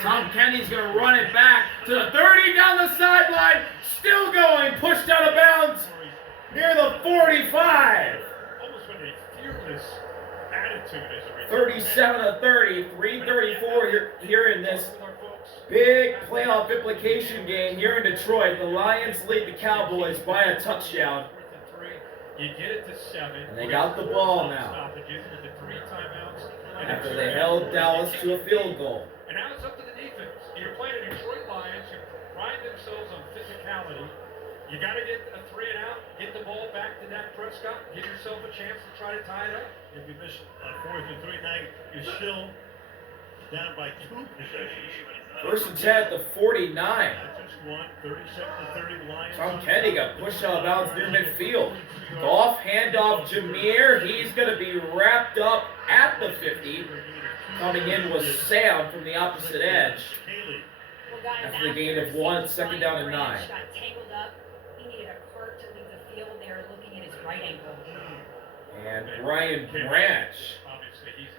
Tom Kenny's going to run it back to the 30 down the sideline. Still going. Pushed out of bounds near the 45. Almost with a fearless attitude as a 37-30. 3:34 here in this big playoff implication game here in Detroit. The Lions lead the Cowboys by a touchdown. You get it to 7. And they got the ball now. After they held Dallas to a field goal. And now it's up to the defense. You're playing the Detroit Lions who pride themselves on physicality. You got to get a 3 and out, get the ball back to Dak Prescott, give yourself a chance to try to tie it up. If you miss on 4th and 3 now, you're still down by 2 possessions. 1st and 10 at the 49. Just one, 37-30 Lions. Tom Kenny got pushed out of bounds near midfield. Goff, handoff, Jahmyr. He's going to be wrapped up at the 50. Coming in was Sam from the opposite edge. After the gain of 1, 2nd down and 9. Got tangled up. He needed a cart to leave the field. They were looking at his right ankle. And Brian Branch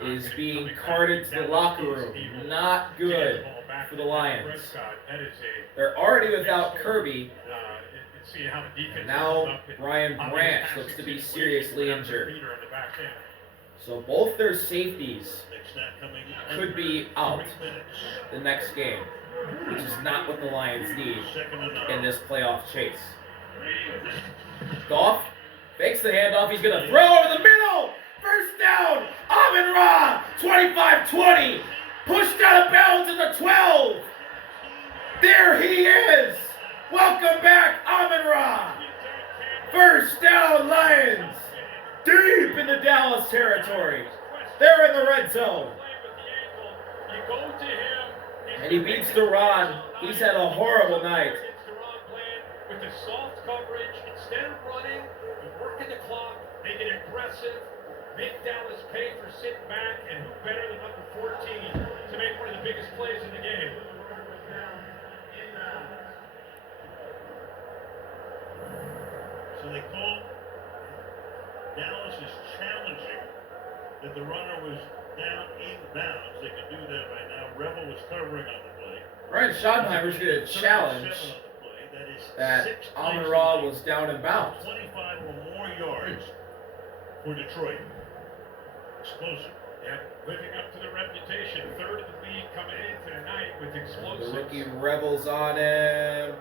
is being carted to the locker room. Not good for the Lions. They're already without Kirby. Now Brian Branch looks to be seriously injured. So both their safeties could be out the next game, which is not what the Lions need in this playoff chase. Goff fakes the handoff. He's going to throw over the middle. First down. Amon-Ra, 25-20. Pushed out of bounds at the 12. There he is. Welcome back, Amon-Ra. First down, Lions. Deep into Dallas territory. They're in the red zone. And he beats Duran. He's had a horrible night. With the soft coverage, instead of running, working the clock, make it aggressive, make Dallas pay for sitting back, and who better than number 14 to make one of the biggest plays in the game? So they call Dallas is challenging that the runner was down in bounds. They can do that right now. Rebel was covering on the play. Ryan Schottenheimer's going to challenge that Amon-Ra was down in bounds. 25 or more yards for Detroit. Explosive. Yeah, living up to the reputation. 3rd of the league coming into the night with explosives. The rookie Rebel's on him.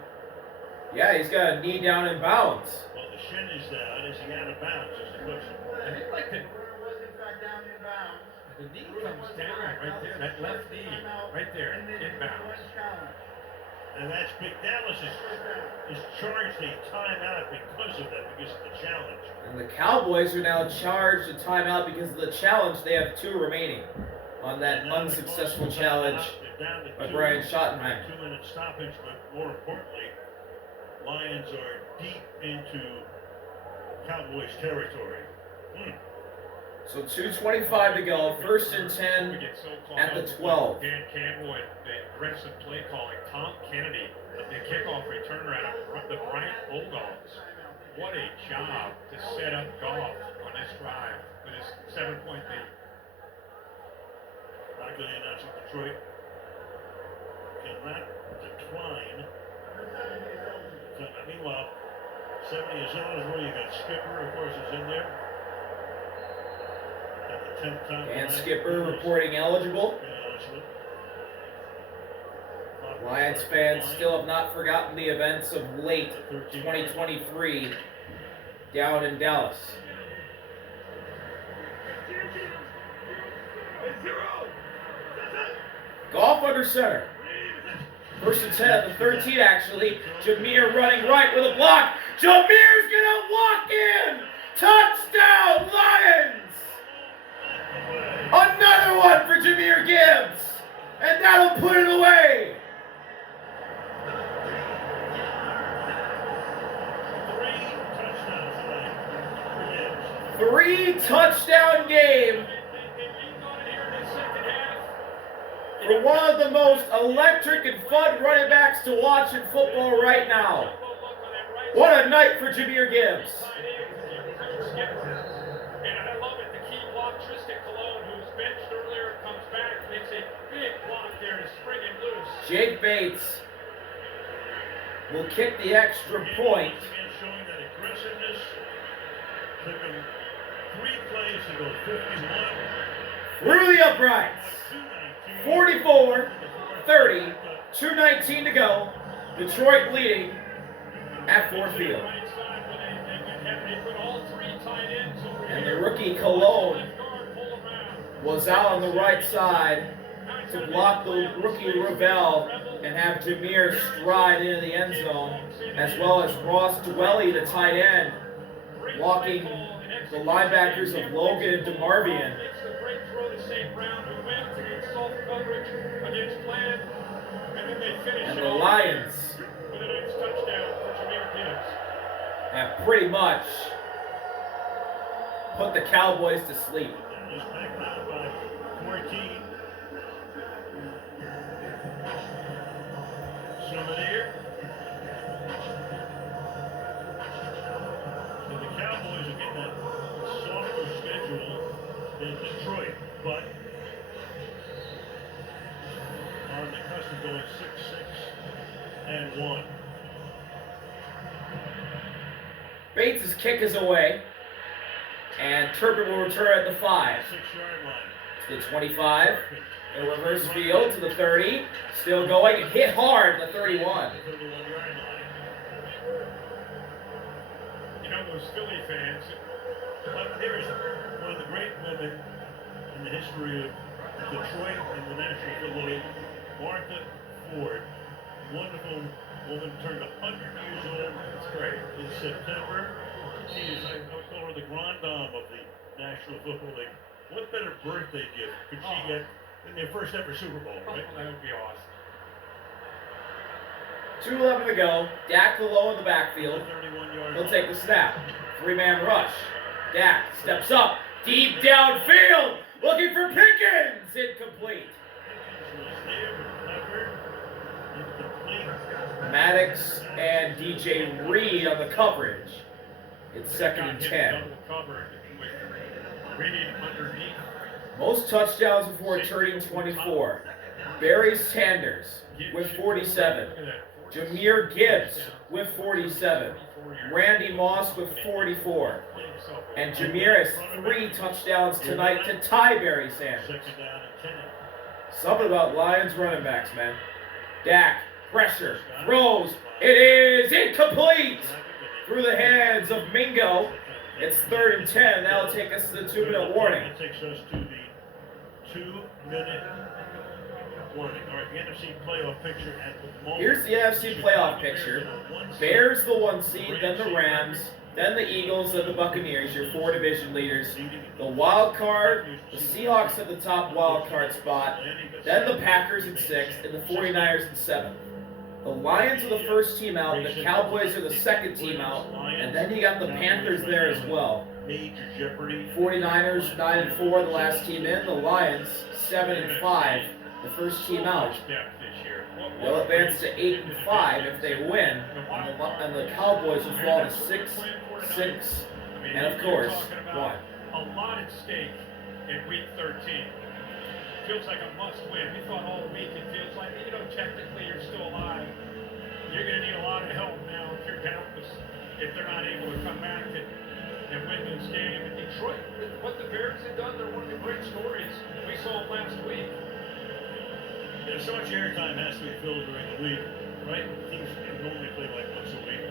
Yeah, he's got a knee down in bounds. Well, the shin is down. Is he out of bounds? Is the question. I think like the knee comes down right there. That left knee right there, inbounds. And that's big. Dallas is charged a timeout because of that, because of the challenge. And the Cowboys are now charged a timeout because of the challenge. They have 2 remaining on that unsuccessful challenge by Brian Schottenheimer. 2-minute stoppage, but more importantly, Lions are deep into Cowboys territory. So 2:25 to go. 1st and 10 at the 12. Dan Campbell and the aggressive play calling. Tom Kennedy, the kickoff returner out of the Bryant Bulldogs. What a job to set up Goff on this drive with his 7-point lead. Not going to announce it, Detroit cannot decline. Meanwhile, 70 is eligible. You got Skipper, of course, is in there. At the 10th time. And Skipper reporting eligible. Lions fans still have not forgotten the events of late 2023 down in Dallas. Goff under center. 1st and 10 at the 13 actually. Jahmyr running right with a block. Jahmyr's gonna walk in. Touchdown Lions. Another one for Jahmyr Gibbs. And that'll put it away. 3-touchdown game for one of the most electric and fun running backs to watch in football right now. What a night for Jahmyr Gibbs. And I love it. The key block, Tristan Colon, who's benched earlier, comes back, makes a big block there to Jake Bates will kick the extra point. Once again showing that aggressiveness. Took him 3 plays to go 51. Through the uprights. 44, 30, 2:19 to go. Detroit leading at Ford Field. And the rookie Cologne was out on the right side to block the rookie Ravel and have Jahmyr stride into the end zone, as well as Ross Dwelly, the tight end, blocking the linebackers of Logan and DeMarvian. And the Lions have pretty much put the Cowboys to sleep. Just back down by 14. Souvenir. So the Cowboys are getting a softer schedule than Detroit, but on the cusp of going 6-6-1. Bates' kick is away, and Turpin will return at the 5. 6-yard line. To the 25, in reverse field to the 30, still going, and hit hard, the 31. 31-yard line. You know those Philly fans. But there's one of the great women in the history of Detroit and the National Football League, Martha Ford. Wonderful woman, turned 100 years old. That's great. In September. She is, I would call her the grand dame of the National Football League. What better birthday gift could she get in their first ever Super Bowl, right? That would be awesome. 2:11 to go. Dak low in the backfield. 31-yard He'll line. take the snap. 3-man rush. Dak steps up. Deep downfield. Looking for Pickens. Incomplete. Was there, recovered, incomplete. Maddox and DJ Reed on the coverage. It's 2nd and 10. Double covered with Reed underneath. Most touchdowns before turning 24. Barry Sanders with 47. Jahmyr Gibbs with 47. Randy Moss with 44. And Jahmyr has 3 touchdowns tonight to tie Barry Sanders. 2nd down and 10. Something about Lions running backs, man. Dak, pressure, throws. It is incomplete through the hands of Mingo. It's 3rd and 10. That'll take us to the 2-minute warning. That takes us to the 2-minute warning. All right, the NFC playoff picture at the moment. Here's the NFC playoff picture. Bears the 1 seed, then the Rams, then the Eagles, then the Buccaneers, your 4 division leaders. The wild card, the Seahawks at the top wild card spot, then the Packers at 6th, and the 49ers at 7th. The Lions are the first team out, the Cowboys are the second team out, and then you got the Panthers there as well. Major jeopardy. 49ers 9-4, the last team in. The Lions 7-5, the first team out. They'll advance to 8-5 if they win, and the Cowboys will fall to 6, and of course, 1. A lot at stake in week 13. Feels like a must win. We thought all week it feels like, technically you're still alive. You're going to need a lot of help now if you're doubtless, if they're not able to come back and win this game. And Detroit, what the Bears have done, they're one of the great stories. We saw them last week. There's so much airtime has to be filled during the week, right? Teams normally play like once a week.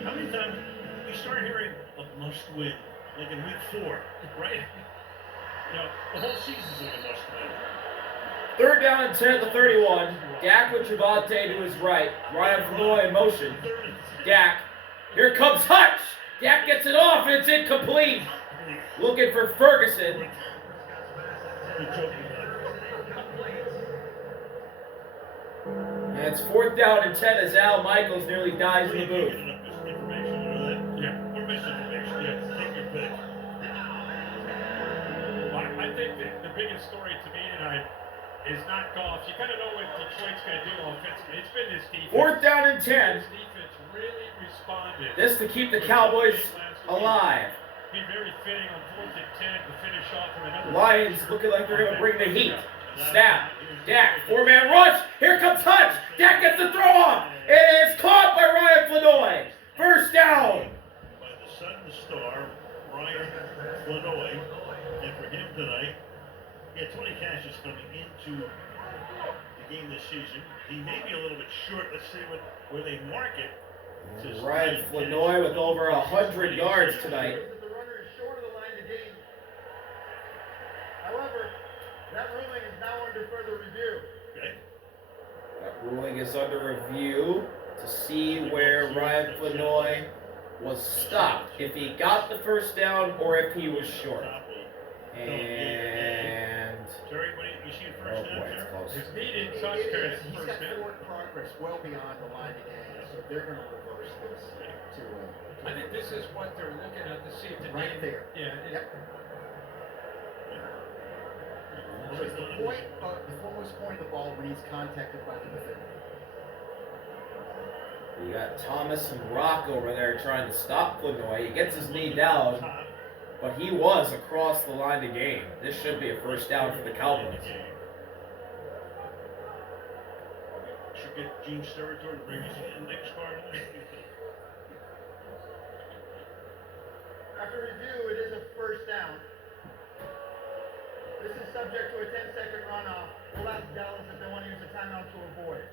How many times we start hearing a must win, like in week 4, right? The whole season's like a must win. 3rd down and 10 at the 31. Dak with Javante to his right. Ryan Floyd in motion. Dak. Here comes Hutch. Dak gets it off and it's incomplete. Looking for Ferguson. And it's 4th down and 10 as Al Michaels nearly dies in the booth. Information, you know that? Yeah. Or misinformation. Yeah. Take your pick. I think that the biggest story to me tonight is not Goff. You kind of know what Detroit's going to do offensively. It's been this defense. 4th down and 10. This defense really responded. This to keep the Cowboys alive. Be very fitting on 4th and 10 to finish off with another. Lions looking like they're going to bring the heat. Snap. Dak, 4-man rush. Here comes Hutch. Dak gets the throw off. It is caught by Ryan Flanoy. First down. By the sudden star, Ryan Flanoy. And for him tonight, Tony Cash is coming into the game this season. He may be a little bit short. Let's see where they mark it. Ryan Flanoy with over 100 yards tonight. The runner is short of the line to gain. However, that ruling is now under further review. Okay. That ruling is under review to see where Ryan Flanoy was stopped. If he got the first down or if he was short. And Terry, what do you see it oh first boy, down it's there? close. It's needed touchdown. He's First got down. forward progress well beyond the line to gain, so they're going to reverse this to I think this is what they're looking at to see if the right name. there. Yeah. Yep. So it's the point, the foremost point of the ball when he's contacted by the defender. We got Thomas and Rock over there trying to stop Flanoy. He gets his knee down, but he was across the line to gain. This should be a first down for the Cowboys. Should get Gene Steratore to bring us in next card. After review, it is a first down. This is subject to a 10-second runoff. We'll ask Dallas if they want to use a timeout to avoid it.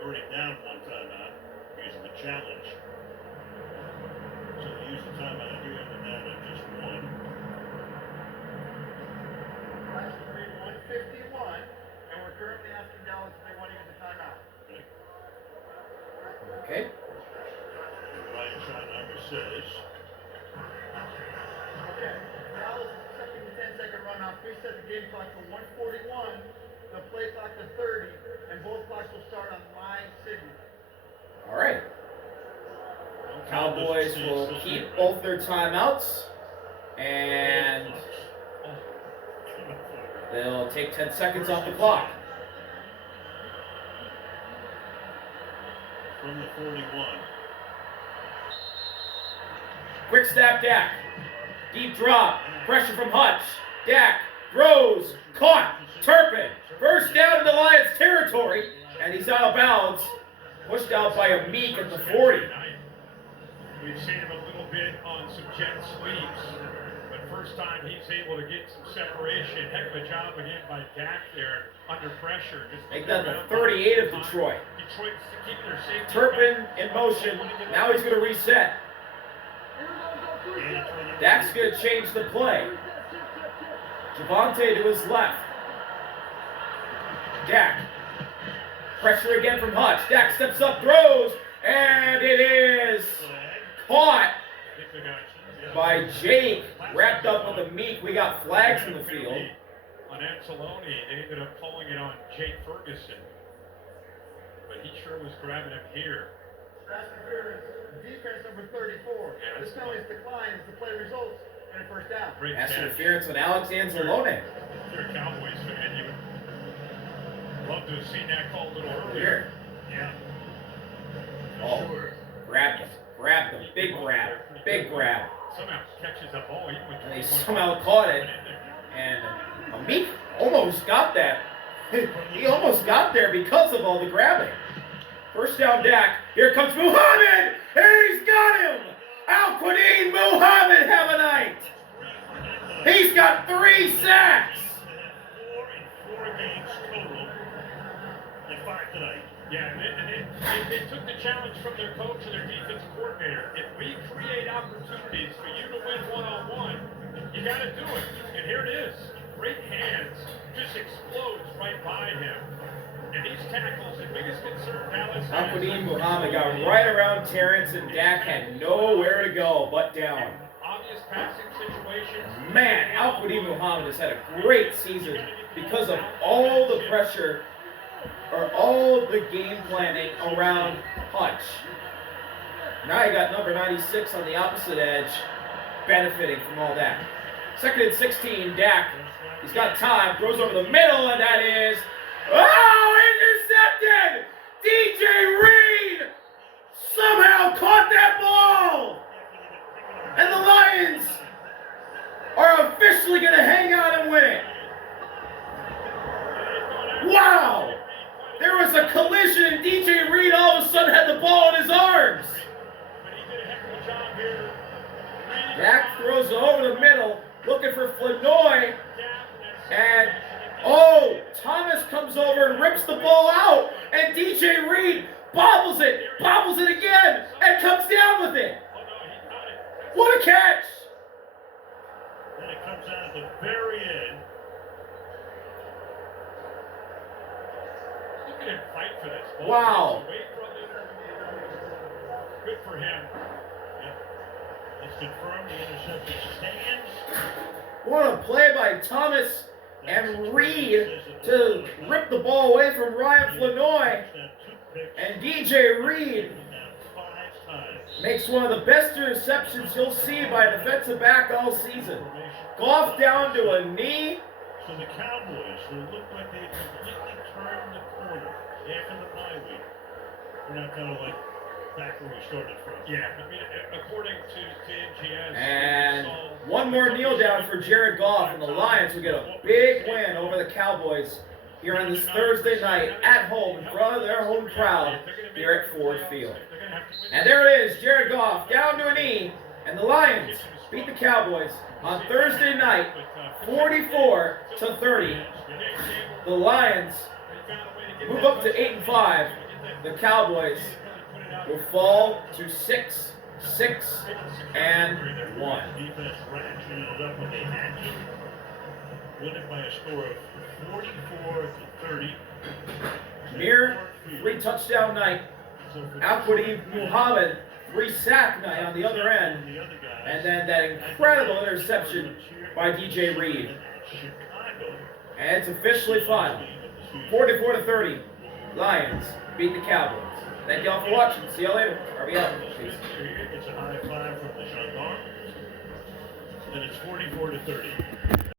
Already down one timeout because of the challenge. So they use the timeout here and they're down to just one. Flash to read 151, and we're currently asking Dallas if they want to use a timeout. Okay. Ryan Schottenheimer says. Okay. Dallas is accepting the 10-second runoff. Please set the game clock to 141, the play clock to 30, and both clocks will start on my signal. All right. Cowboys will keep both their timeouts, and they'll take 10 seconds off the clock. From the 41. Quick snap, Dak. Deep drop. Pressure from Hutch. Dak throws. Caught. Turpin. First down in the Lions' territory. And he's out of bounds. Pushed out by a Meek at the 40. We've seen him a little bit on some jet sweeps, but first time he's able to get some separation. Heck of a job again by Dak there under pressure. Just Make that the 38 of Detroit. Detroit's to keep their safety. Turpin in motion. Now he's going to reset. Dak's going to change the play. Javonte to his left. Dak. Pressure again from Hutch. Dak steps up, throws, and it is caught by Jake. Wrapped up with a Meek. We got flags in the field. On Anzalone, they ended up calling it on Jake Ferguson. But he sure was grabbing him here. Pass interference, defense number 34. This penalty is declined as the play results in a first down. Great Pass catch. interference on Alex Anzalone. If you're a Cowboys fan, you would love to have seen that call a little earlier. Yeah. Oh, grabbed him. Grabbed him. Big grab. Big grab. Somehow catches the ball even with And he 21 somehow caught it. And Meek almost got that. He almost got there because of all the grabbing. First down, Dak. Here comes Muhammad. He's got him. Al-Quadin Muhammad have a night. He's got 3 sacks. 4 in 4 games total. And 5 tonight. Yeah, and they took the challenge from their coach and their defensive coordinator. If we create opportunities for you to win one-on-one, you got to do it. And here it is. Great hands. Just explodes right by him. And these tackles, the biggest concern Dallas has. Al-Quadin Muhammad got right around Terrence, and Dak had nowhere to go but down. Obvious passing situations. Man, Al-Quadin Muhammad has had a great season because of all the pressure or all the game planning around Hutch. Now you got number 96 on the opposite edge benefiting from all that. Second and 16, Dak. He's got time, throws over the middle, and that is... Oh, intercepted! DJ Reed somehow caught that ball! And the Lions are officially going to hang on and win it. a collision, and DJ Reed all of a sudden had the ball in his arms. But he did a heck of a job here. Dak throws it over the middle, looking for Flanoy, and Thomas comes over and rips the ball out, and DJ Reed bobbles it again, and comes down with it. Oh no, he caught it. What a catch! Then it comes out at the very end. Look at him fight for this ball. Wow. Away from him. Good for him. It's confirmed the interception stands. What a play by Thomas and Reed to rip the ball away from Ryan Flanoy. And DJ Reed makes one of the best interceptions you'll see by a defensive back all season. Goff down to a knee. So the Cowboys, who looked like they had completely turned the corner after the bye week, we're not kind of like back where we started from. Yeah, I mean, according to NGS. And one more kneel down for Jared Goff, and the Lions will get a big win over the Cowboys here on this Thursday night at home in front of their home crowd here at Ford Field. And there it is, Jared Goff down to a knee, and the Lions beat the Cowboys on Thursday night, 44-30. The Lions move up to 8-5. The Cowboys will fall to 6-1. Defense ratcheted it up when they had to. Win it by a score of 44-30. Jahmyr, 3-touchdown night. Al-Quadin Muhammad, 3-sack night on the other end. And then that incredible interception by DJ Reed. And it's officially final. 44-30. Lions beat the Cowboys. Thank you all for watching. See you later. RB out. Peace. It's a high five from the gendarme. And it's 44-30.